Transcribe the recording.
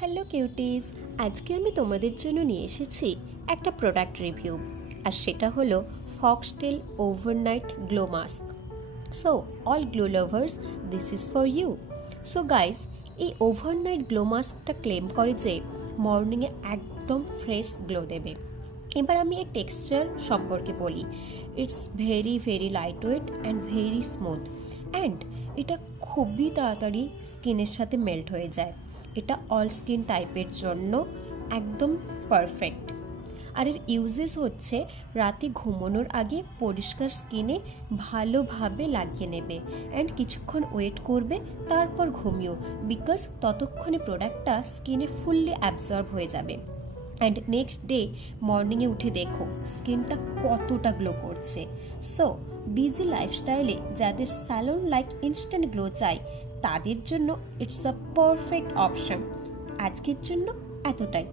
Hello কিউটিজ, আজকে আমি তোমাদের জন্য নিয়ে এসেছি একটা প্রোডাক্ট রিভিউ, আর সেটা হলো Foxtale overnight glow mask. So all glow lovers, this is for you. So guys, এই ওভারনাইট গ্লো মাস্কটা ক্লেম করে যে মর্নিংয়ে একদম ফ্রেশ গ্লো দেবে। এবার আমি এর টেক্সচার সম্পর্কে বলি। It's very very light weight and very smooth, and এটা খুবই তাড়াতাড়ি স্কিনের সাথে মেল্ট হয়ে যায়। এটা অল স্কিন টাইপের জন্য একদম পারফেক্ট। আর এর ইউজেস হচ্ছে রাতে ঘুমানোর আগে পরিষ্কার স্কিনে ভালোভাবে লাগিয়ে নেবে অ্যান্ড কিছুক্ষণ ওয়েট করবে, তারপর ঘুমিও, বিকজ ততক্ষণে প্রোডাক্টটা স্কিনে ফুললি অ্যাবজর্ব হয়ে যাবে। অ্যান্ড নেক্সট ডে মর্নিংয়ে উঠে দেখো স্কিনটা কতটা গ্লো করছে। সো বিজি লাইফস্টাইলে যাদের স্যালন লাইক ইনস্ট্যান্ট গ্লো চাই, তাদের জন্য ইটস আ পারফেক্ট অপশন। আজকের জন্য এতটাই।